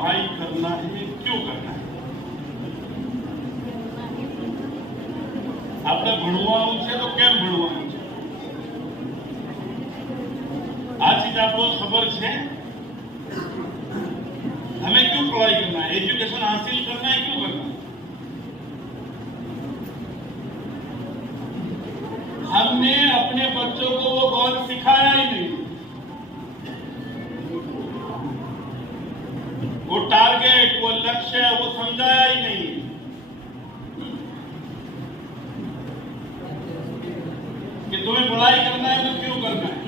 पढ़ाई करना है, क्यों करना है? આપણે ભણવાનું છે તો કેમ ભણવાનું છે? આ ચીજ आपको खबर है? हमें क्यों पढ़ाई करना है, एजुकेशन हासिल करना है, क्यों करना है? हमने अपने बच्चों को वो गौर सिखाया ही नहीं, वो टारगेट, वो लक्ष्य, वो समझाया ही नहीं। कि तुम्हें पढ़ाई करना है तो क्यों करना है?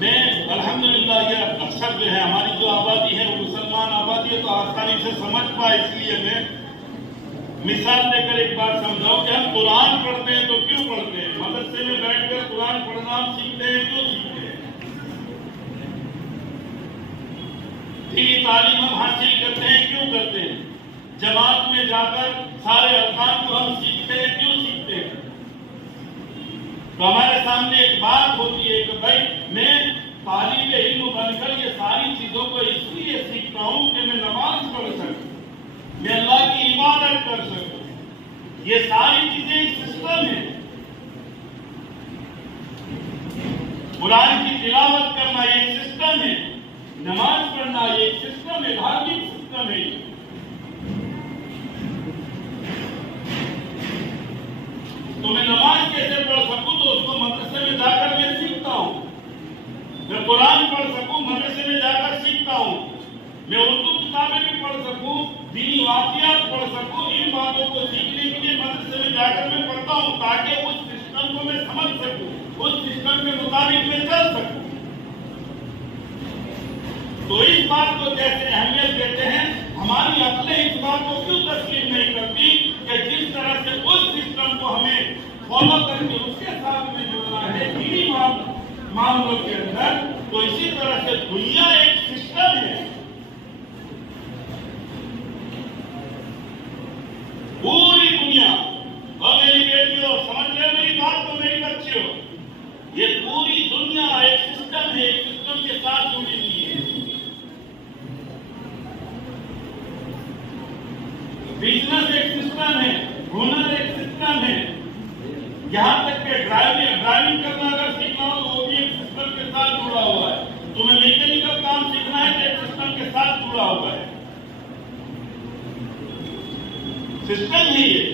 मैं अल्हम्दुलिल्लाह ये अक्सर जो है हमारी जो आबादी है वो मुसलमान आबादी है, तो आसानी से समझ पाए, इसलिए मैं मिसाल लेकर एक बात समझाऊं कि हम कुरान पढ़ते हैं तो क्यों पढ़ते हैं? मदरसे में बैठकर कुरान पढ़ना हम सीखते हैं, क्यों सीखते हैं? दीनी तालीम हम हासिल करते हैं, क्यों करते हैं? जमात में जाकर सारे अरकान को हम सीखते हैं, क्यों सीखते हैं? तो हमारे सामने एक बात होती है कि भाई मैं तालीब इल्म बनकर ये सारी चीजों को इसलिए सीखता हूं कि मैं नमाज पढ़ सकूं, मैं अल्लाह की इबादत कर सकूं। ये सारी चीजें एक सिस्टम है। कुरान की तिलावत करना ये एक सिस्टम है, नमाज पढ़ना ये एक सिस्टम है, धार्मिक सिस्टम है। तो मैं नमाज कैसे पढ़ सकूं? तो उसको मदरसे में जाकर मैं सीखता हूं। मैं कुरान पढ़ सकूं, मदरसे में जाकर सीखता हूं। मैं उर्दू किताबें भी पढ़ सकूं, दीनी वाक़ियात पढ़ सकूं। इन बातों को सीखने के लिए मदरसे में जाकर मैं पढ़ता हूं, ताकि उस सिस्टम को मैं समझ सकूं, उस सिस्टम के मुताबिक मैं चल सकूं। तो इस बात को जैसे अहमियत देते हैं, हमारी अक्लें इस बात को क्यों तस्लीम नहीं करती कि जिस तरह से उस सिस्टम को हमें फॉलो करके उसके साथ में जुड़ना है दीनी मामलों के अंदर, तो इसी तरह से दुनिया एक सिस्टम है। पूरी दुनिया, और मेरी बेटियों समझ रहे मेरी बात को, मेरी बच्चियों, ये पूरी दुनिया एक सिस्टम है, एक सिस्टम के साथ जुड़ी हुई है। बिजनेस एक सिस्टम है, हुनर एक सिस्टम है, यहाँ तक कि ड्राइविंग करना अगर सीखना हो तो वो भी एक सिस्टम के साथ जुड़ा हुआ है। तुम्हें मैकेनिकल काम सीखना है तो एक सिस्टम के साथ जुड़ा हुआ है। सिस्टम ही है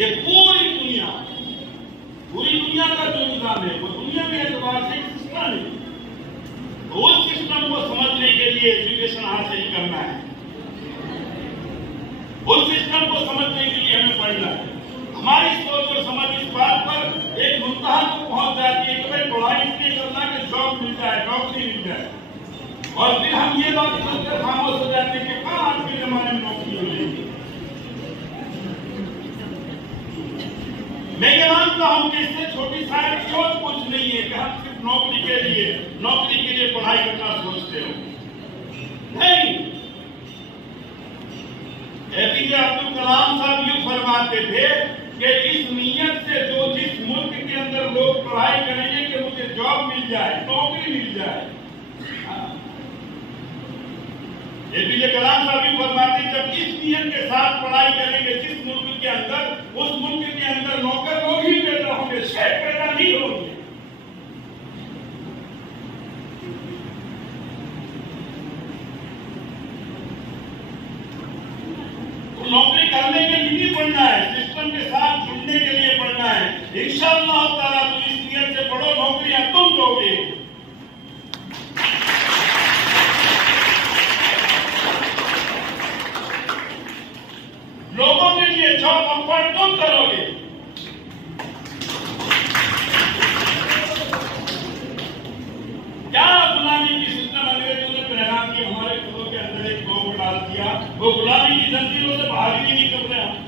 ये। पूरी दुनिया का जो निजाम है वो दुनिया के एतबार से एक सिस्टम है। तो उस सिस्टम को समझने के लिए एजुकेशन हासिल करना है, उस सिस्टम को समझने के लिए हमें पढ़ना है। हमारी सोच और समझ इस बात पर एक मुंतहा को पहुंच जाती है कि भाई पढ़ाई इसलिए करना कि जॉब मिल जाए, नौकरी मिल जाए, और फिर हम ये बात सोचकर खामोश हो जाते हैं कि कहाँ आज के जमाने में नौकरी मिलेगी। मैं ये मानता हूं कि इससे छोटी शायद सोच कुछ नहीं है कि हम सिर्फ नौकरी के लिए पढ़ाई करना सोचते हो। नहीं, एपीजे अब्दुल कलाम साहब यूं फरमाते थे कि इस नीयत से जो जिस मुल्क के अंदर लोग पढ़ाई करेंगे कि मुझे जॉब मिल जाए, नौकरी मिल जाए। एपीजे कलाम साहब यूं फरमाते जब इस नीयत के साथ पढ़ाई करेंगे जिस मुल्क के अंदर, उस मुल्क के अंदर नौकर लोग ही पैदा होंगे, शेख पैदा नहीं होंगे। नौकरी करने के लिए पढ़ना है, सिस्टम के साथ जुड़ने के लिए पढ़ना है। इंशाअल्लाह ताला तो इस नियत से पढ़ो, नौकरियां तुम दोगे। लोगों के लिए जॉब ऑफर तुम करोगे। क्या गुलामी की सिस्टम अंग्रेजों ने पहना के हमारे घरों के अंदर एक रोग डाल दिया, वो गुलामी की जंजीरों से बाहर ही नहीं निकल रहे हैं।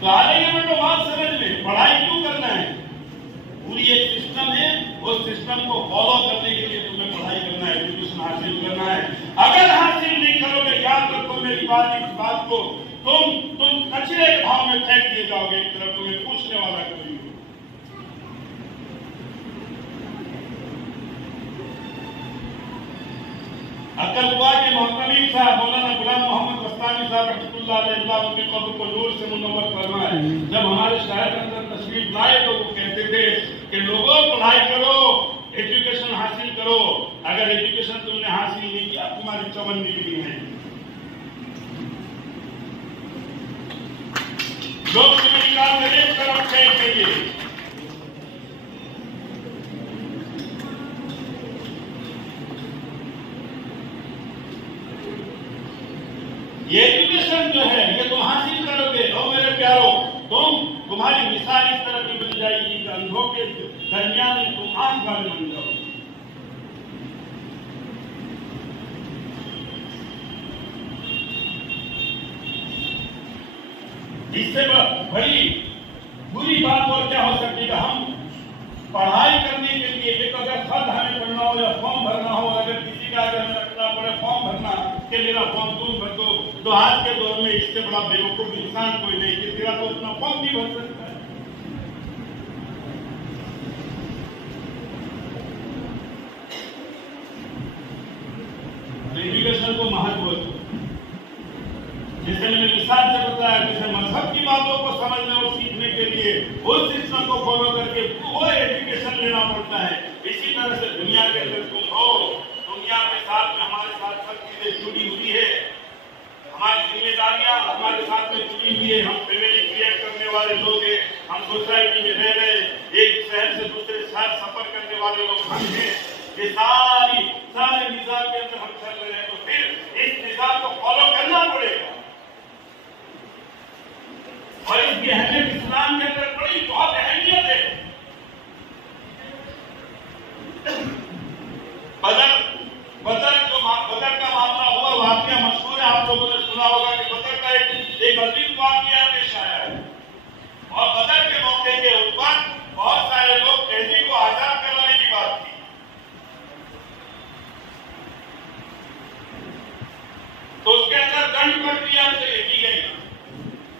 तो आ रही है तो बात समझ में, पढ़ाई क्यों करना है? पूरी एक सिस्टम है, उस सिस्टम को फॉलो करने के लिए तुम्हें पढ़ाई करना है, एजुकेशन हासिल करना है। अगर हासिल नहीं करोगे, याद रखो मेरी बात, इस बात को तुम कचरे के भाव में फेंक दिए जाओगे। एक तरफ तुम्हें पूछने वाला कोई अक्कलकुआ के मोहतमीम साहब मौलाना गुलाम मोहम्मद मस्तानी साहब रहमतुल्लाह अलैह उनकी कब्र को नूर से मुनव्वर फरमाए, जब हमारे शहर के अंदर तशरीफ लाए तो वो कहते थे कि लोगों पढ़ाई करो, एजुकेशन हासिल करो, अगर एजुकेशन तुमने हासिल नहीं किया तुम्हारी चमन निकली है। लोग तुम्हें निकाल कर एक तरफ फेंकेंगे। ये एजुकेशन जो है ये तुम हासिल करोगे और मेरे प्यारो तुम्हारी मिसाल इस तरह की बन जाएगी कि अंधों के दरमियान में तुम आंख वाले बन जाओगे। इससे बड़ी बुरी बात और क्या हो सकती है? हम पढ़ाई करने के लिए एक अगर खत हमें पढ़ना हो या फॉर्म भरना हो, अगर किसी का अगर हमें रखना पड़े फॉर्म भरना कि मेरा फॉर्म तुम भर दो, तो आज के दौर में इससे बड़ा बेवकूफ इंसान कोई नहीं कि तेरा तो अपना फॉर्म नहीं भर सकता है। एजुकेशन को महत्व जैसे मैंने मिसाल से बताया, जैसे मजहब की बातों को समझने और सीखने के लिए उस सिस्टम को फॉलो करके वो एजुकेशन लेना पड़ता है। इसी तरह से दुनिया के अंदर तुम हो, दुनिया के साथ में हमारे साथ सब चीजें जुड़ी हुई है, हमारी जिम्मेदारियां हमारे साथ में जुड़ी हुई है। हम फैमिली क्रिएट करने वाले लोग हैं, हम सोसाइटी में रह रहे, एक शहर से दूसरे शहर सफर करने वाले लोग हम हैं। ये सारे निजाम के अंदर हम चल रहे हैं, तो फिर इस निजाम को फॉलो करना पड़ेगा। और इसकी अहमियत इस्लाम के अंदर बड़ी बहुत अहमियत है। बदर का मामला हुआ, वाकया मशहूर है, आप लोगों ने सुना होगा कि बदर का एक अजीब वाकया पेश आया है। और बदर के मौके के ऊपर बहुत सारे लोग कैदी को आजाद करवाने की बात की। तो उसके अंदर दंड प्रक्रिया की गई।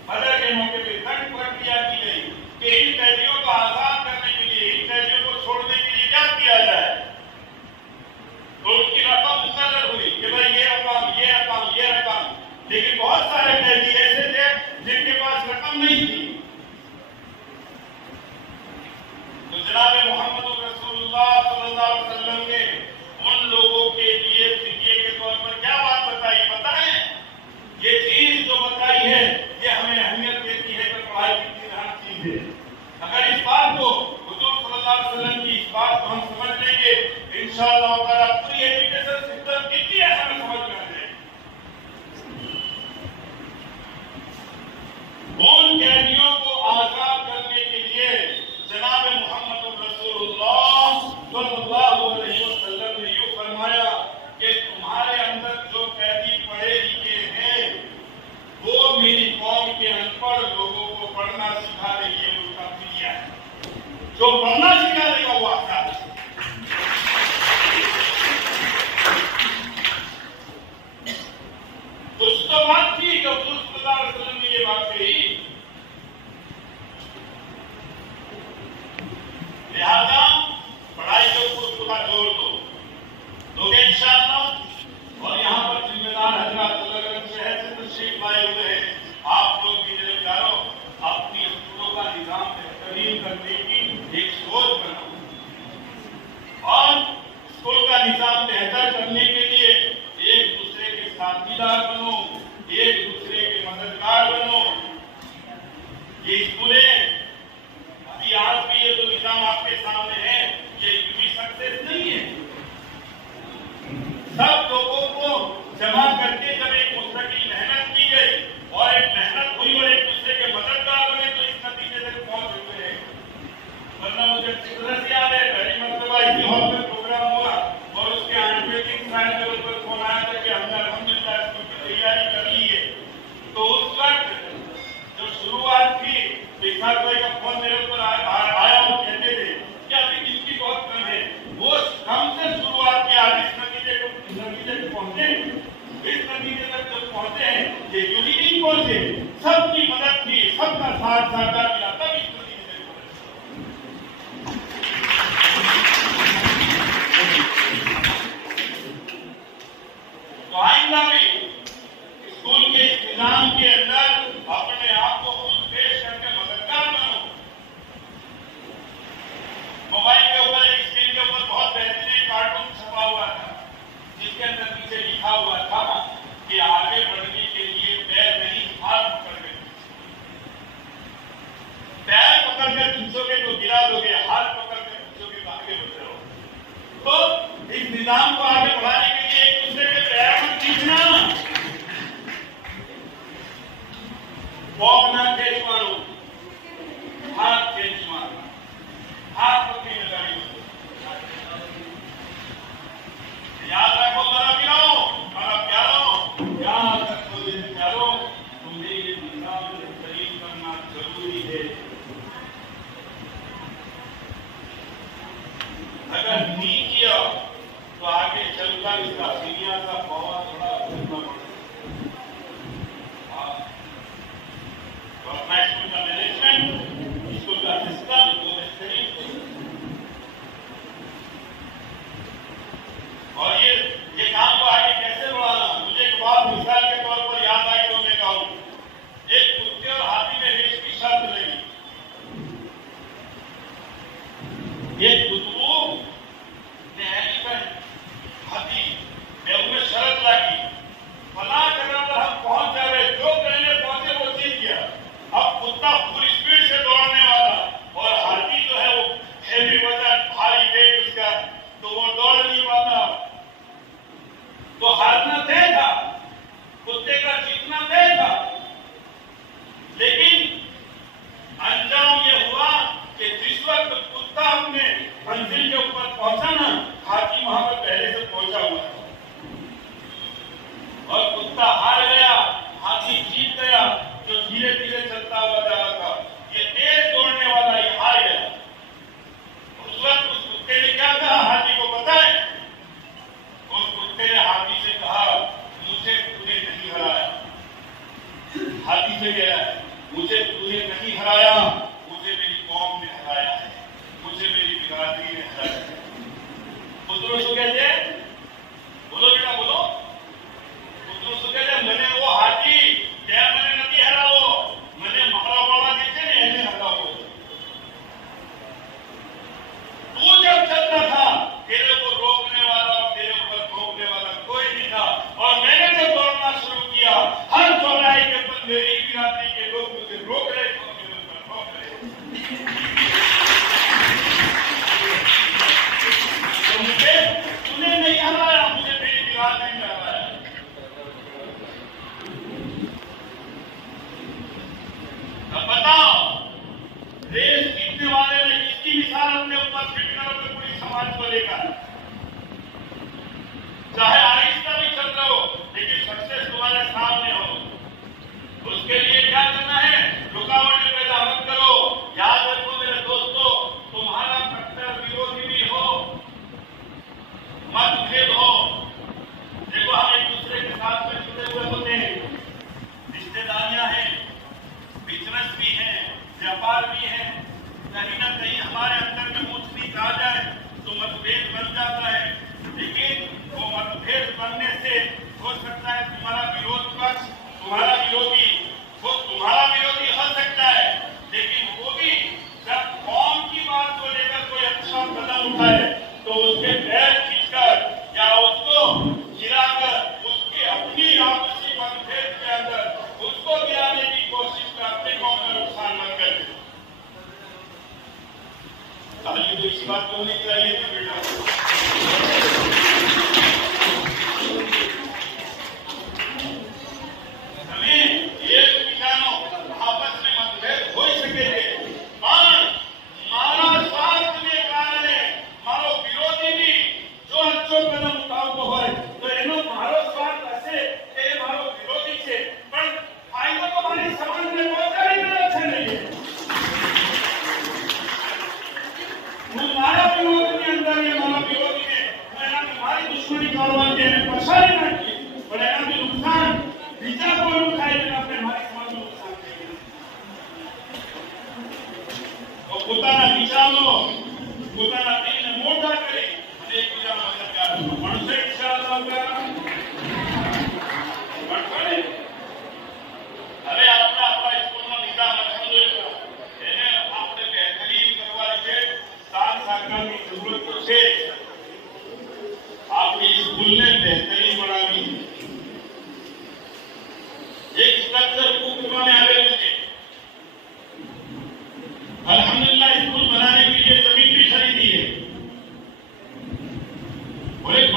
बदर के मौके पे दंड प्रक्रिया की गई कि इन कैदियों को आजाद करने के लिए, इन कैदियों को छोड़ने के लिए क्या किया जाए। तो उनकी रकम मुकर्रर हुई कि भाई ये रकम, लेकिन बहुत सारे कैदी ऐसे थे जिनके पास रकम नहीं थी। तो जनाब मोहम्मद रसूलुल्लाह सल्लल्लाहु अलैहि वसल्लम ने उन लोगों के लिए फिदिये के तौर पर क्या बात बताई? पता है, ये चीज जो बताई है ये हमें अहमियत देती है कि पढ़ाई कितनी अहम चीज है। अगर इस बात को हुजूर सल्लल्लाहु अलैहि वसल्लम की इस बात को हम समझ लेंगे, इंशाअल्लाह ताला पूरी एजुकेशन सिस्टम कितनी हमें समझ में आ जाएगी। उन कैदियों को आजाद करने के लिए जनाब मोहम्मद रसूलुल्लाह सल्लल्लाहु अलैहि वसल्लम ने यूं फरमाया कि तुम्हारे अंदर जो कैदी पढ़े लिखे हैं वो मेरी कौम के अनपढ़ लोगों को पढ़ना सिखा रही है, उसका फिदिया है। जो पढ़ना सिखा देगा वो आजाद है। कुछ तो बात थी कि हुजूर सल्लल्लाहु अलैहि वसल्लम ने ये बात कही, लिहाजा पढ़ाई के ऊपर पूरा जोर दो इंशाअल्लाह। और यहाँ पर जिम्मेदार हजरात अलग-अलग शहर से तशरीफ लाए हुए हैं, आप लोग भी मेरे प्यारों अपनी स्कूलों का निजाम बेहतरीन करने की एक सोच बनाओ और स्कूल का निजाम बेहतर करने के लिए एक दूसरे के साथीदार बनो, एक दूसरे के मददगार बनो। ये स्कूलें अभी आज भी ये जो निजाम आपके सामने है ये भी सक्सेस नहीं है। सब लोगों को जमा करके जब एक मुस्तकिल मेहनत की गई और एक मेहनत हुई और एक दूसरे के मददगार बने तो इस नतीजे तक पहुंच हुए हैं। वरना मुझे तरह से याद है, पहली मरतबा इसी हॉल में प्रोग्राम हुआ और उसके आयुर्वेदिक साइंस लेवल पर फोन आया था कि हमने अल्हम्दुलिल्लाह इसकी तैयारी कर ली है। तो उस वक्त जो शुरुआत थी, देखा तो एक फोन मेरे ऊपर आया, वो कहते थे कि अभी गिनती बहुत कम है, वो कम से शुरुआत किया, इस नतीजे पे पहुंचे। इस नतीजे तक जब पहुंचे हैं, ये यूं ही नहीं पहुंचे, सबकी मदद थी, सबका साथ सहकार मिला तब इस नतीजे पे पहुंचे। निजाम को आगे बढ़ाने के लिए एक दूसरे के पैर मत खींचना, पॉक ना खींच मारो, हाथ खींच मारो, हाथ पकड़ी लगाई मत। याद रखो मेरा प्यारो, याद रखो मेरे प्यारो, तुम्हें ये निजाम से तरीफ करना जरूरी है। अगर नहीं किया तो आगे चलकर इसका दुनिया का बहुत बड़ा भुगतना पड़ेगा। तो अपना स्कूल का मैनेजमेंट, स्कूल का सिस्टम वो बेहतरीन और ये काम को आगे कैसे बढ़ाना, मुझे एक बात मिसाल के तौर पर याद आई तो मैं कहूँ, एक कुत्ते और हाथी में रेस की शर्त लगी। एक कुत्तू ने हाथी में उनमें शर्त लगी, फला जगह पर हम पहुंच जाए, जो पहले पहुंचे वो जीत गया। अब कुत्ता फुल स्पीड से दौड़ने वाला और हाथी जो है वो हेवी वजन, भारी वेट उसका, तो वो दौड़ नहीं पाता। तो हारना तय था, कुत्ते का जीतना तय था, लेकिन अंजाम ये हुआ कि जिस वक्त कुत्ता अपने मंजिल के ऊपर पहुंचा ना, हाथी वहां पर पहले से पहुंचा हुआ था और कुत्ता हार गया, हाथी जीत गया, जो धीरे धीरे चलता हुआ जा रहा था। ये तेज दौड़ने वाला ये हार गया। उस वक्त उस कुत्ते ने क्या कहा, हाथी को पता है? उस कुत्ते ने हाथी से कहा, मुझे तूने नहीं हराया। हाथी से कह रहा है, मुझे तूने नहीं हराया, मुझे मेरी कौम ने हराया है, मुझे मेरी बिरादरी ने हराया है। पुत्रों से कहते हैं, बोलो बेटा बोलो, पुत्रों से कहते हैं, मैंने वो हाथी क्या मैंने नहीं हराओ, मैंने मारा वाला देखे ने ऐसे हराओ। तू जब चलता था तेरे को रोकने वाला और तेरे ऊपर ठोकने वाला कोई नहीं था, और मैंने जब दौड़ना शुरू किया, हर चौराहे के ऊपर मेरी बिरादरी के लोग मुझे रोक रहे थे और मेरे ऊपर ठोक रहे थे। तो मुझे तूने नहीं हराया, मुझे मेरी बिरादरी ने हराया। अब बताओ, रेस जीतने वाले में किसकी मिसाल अपने ऊपर फिट करोगे पूरी समाज को लेकर? चाहे आहिस्ता भी चल रहे हो, लेकिन सक्सेस तुम्हारे सामने हो। उसके लिए क्या करना है? रुकावटें पैदा मत करो। याद रखो मेरे दोस्तों, तुम्हारा कट्टर विरोधी भी हो, मतभेद हो, देखो हम एक दूसरे के साथ में जुड़े हुए होते हैं, रिश्तेदारियां हैं, बिजनेस भी है, व्यापार भी है। कहीं ना कहीं हमारे अंदर में ऊंच नीच आ जाए तो मतभेद बन जाता है, लेकिन वो मतभेद बनने से हो सकता है तुम्हारा विरोध पक्ष, तुम्हारा विरोधी वो तुम्हारा विरोधी हो सकता है, लेकिन वो भी जब कौम की बात को लेकर कोई अच्छा कदम उठाए तो उसके पैर खींचकर या उसको गिराकर उसके अपनी आपसी मतभेद के अंदर उसको गिराने की कोशिश कर अपने कौम का नुकसान मत कर। ताली तो इसी बात को होनी चाहिए था बेटा। हमें एक विचारों आपस में मतभेद हो सके थे, पर मारा साथ में कारण है, मारो विरोधी भी जो अच्छो कदम उठावतो હોય તો એનો મારો સ્વાર્થ હશે એ મારો વિરોધી છે, પણ ફાયદો તો મારી સમાજને પહોંચાડી રહ્યો છે નહીં। હું મારા વિરોધની અંદર એ મારા વિરોધીને હું એનાથી મારી દુશ્મની કરવાથી એને પછાડી નાખી, પણ એનાથી નુકસાન બીજા કોઈનું થાય તો આપણે મારી સમાજનું નુકસાન થઈ તો પોતાના વિચારો પોતાના દિલને મોટા કરી અને એકબીજાનો અધિકાર મળશે ઇન્શાઅલ્લાહ। હવે આપણે આપણા સ્કૂલનો નિઝામ અલહમદુલિલ્લાહ એને આપણે બહેતરીન કરવા છે, સાથ સહકારની જરૂરત તો છે, આપણી સ્કૂલને બહેતરીન બનાવવી છે। एक स्ट्रक्चर खूब में आवेलू है, अल्हम्दुलिल्लाह स्कूल बनाने के लिए जमीन भी खरीदी है और एक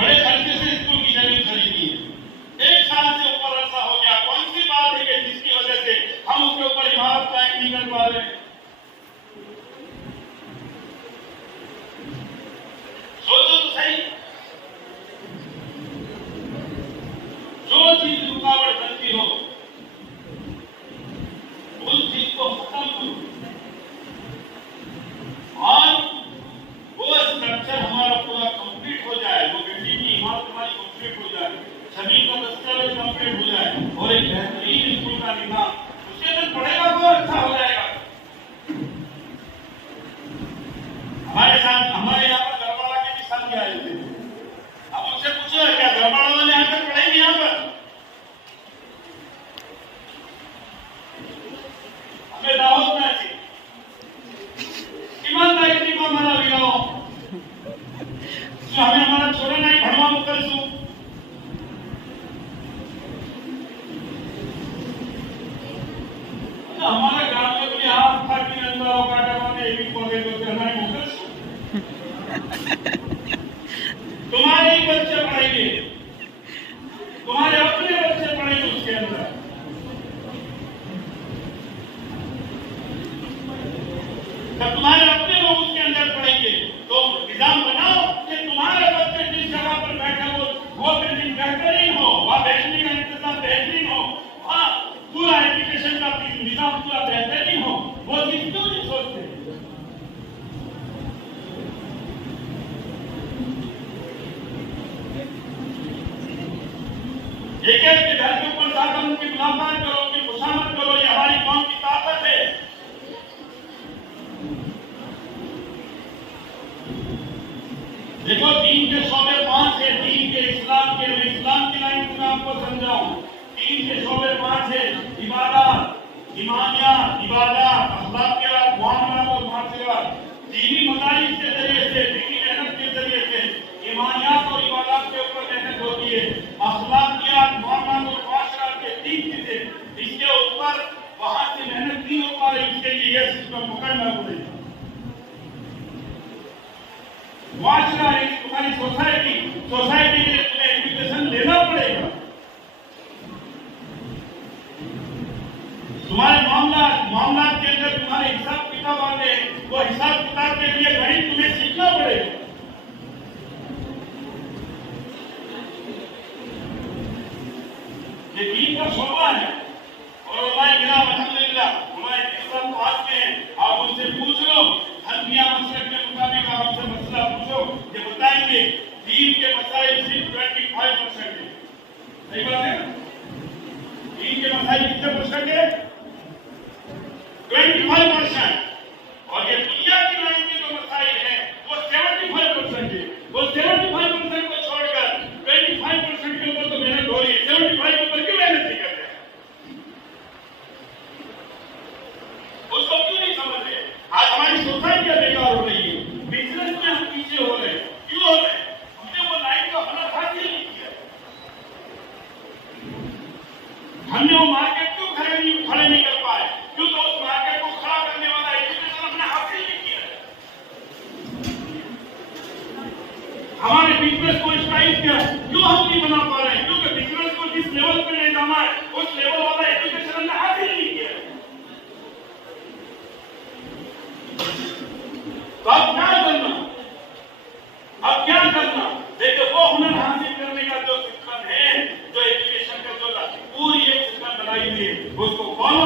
निजाम, उसके अंदर पढ़ेगा तो अच्छा हो जाएगा। हमारे साथ हमारे यहाँ पर गड़बड़ा के किसान भी आए थे। अब उनसे पूछो क्या गड़बड़ा वाले आकर पढ़ेंगे यहाँ पर? हमें दावत में अच्छी ईमानदारी को हमारा विगाओ, हमें हमारा छोड़ा नहीं भणवा मुकर सु हमारा गांव में बोले हाथ फाटी अंदर काटा माने एक पौधे को हमारे मुकर सु तुम्हारे ही बच्चे पढ़ेंगे, तुम्हारे अपने बच्चे पढ़ेंगे उसके अंदर। जब तुम्हारे अपने लोग उसके अंदर पढ़ेंगे तो निजाम बनाओ कि तुम्हारे बच्चे जिस जगह पर बैठे वो बिल्डिंग बेहतरीन हो, वहाँ बैठने का इंतजाम बेहतरीन हो, वहाँ पूरा एजुकेशन का निजाम पूरा बेहतरीन हो। वो चीज क्यों नहीं सोचते? एक के घर के ऊपर जाकर उनकी मुलाकात करो, उनकी खुशामद करो, ये हमारी कौम की ताकत है। देखो दीन के शोबे 5 है, दीन के इस्लाम के, मैं इस्लाम की लाइन में आपको समझाऊं। दीन के शोबे 5 है, इबादत, ईमानियात, इबादत, अखलाकियात, मुआमलात और माशिरात। दीनी मदारिस के जरिए से, दीनी मेहनत के जरिए से ईमानियात और इबादत के ऊपर मेहनत होती है। अखलाकियात, मुआमलात और माशिरात के 3 चीजें, इसके ऊपर वहां से मेहनत नहीं हो पा रही, इसके लिए यह सिस्टम पकड़ना पड़ेगा। माशरा है तुम्हारी सोसाइटी के लिए तुम्हें एजुकेशन लेना पड़ेगा। तुम्हारे मामला के अंदर तुम्हारे हिसाब किताब आते हैं, वो हिसाब किताब के लिए गणित तुम्हें सीखना पड़ेगा। ये दीन का शोभा है और अल्हम्दुलिल्लाह हमारे इस्लाम को हाथ में है। आप उनसे पूछ लो, हनफिया मसलक के मुताबिक आप उनसे मसला पूछो, ये बताएंगे दीन के मसाइल सिर्फ 25% है। सही बात है? दीन के मसाइल कितने परसेंट है? 25%। और ये दुनिया की लाइन के जो मसाइल है वो 75% है। वो 75% को छोड़कर 25% के ऊपर तो मेहनत हो रही है। 75 के ऊपर क्यों मेहनत नहीं करते? उसको क्यों नहीं समझ रहे? आज हमारी सोसाइटियां बेकार हो रही है, बिजनेस में हम पीछे हो रहे हैं। क्यों हो रहे हैं? हमने वो लाइन का हुनर हासिल नहीं किया। हमने वो मार्केट क्यों खड़े नहीं कर पाए? क्यों तो उस मार्केट को खड़ा करने वाला एजुकेशन हमने हासिल नहीं किया। हमारे बिजनेस को स्टाइल क्या क्यों हम नहीं बना पा रहे हैं? क्योंकि बिजनेस को जिस लेवल पे ले जाना है उस लेवल वाला एजुकेशन हमने हासिल नहीं किया। तो अब क्या करना? अब क्या करना? देखो वो हुनर हासिल करने का जो सिस्टम है, जो एजुकेशन का जो पूरी एक सिस्टम बनाई हुई है, उसको फॉलो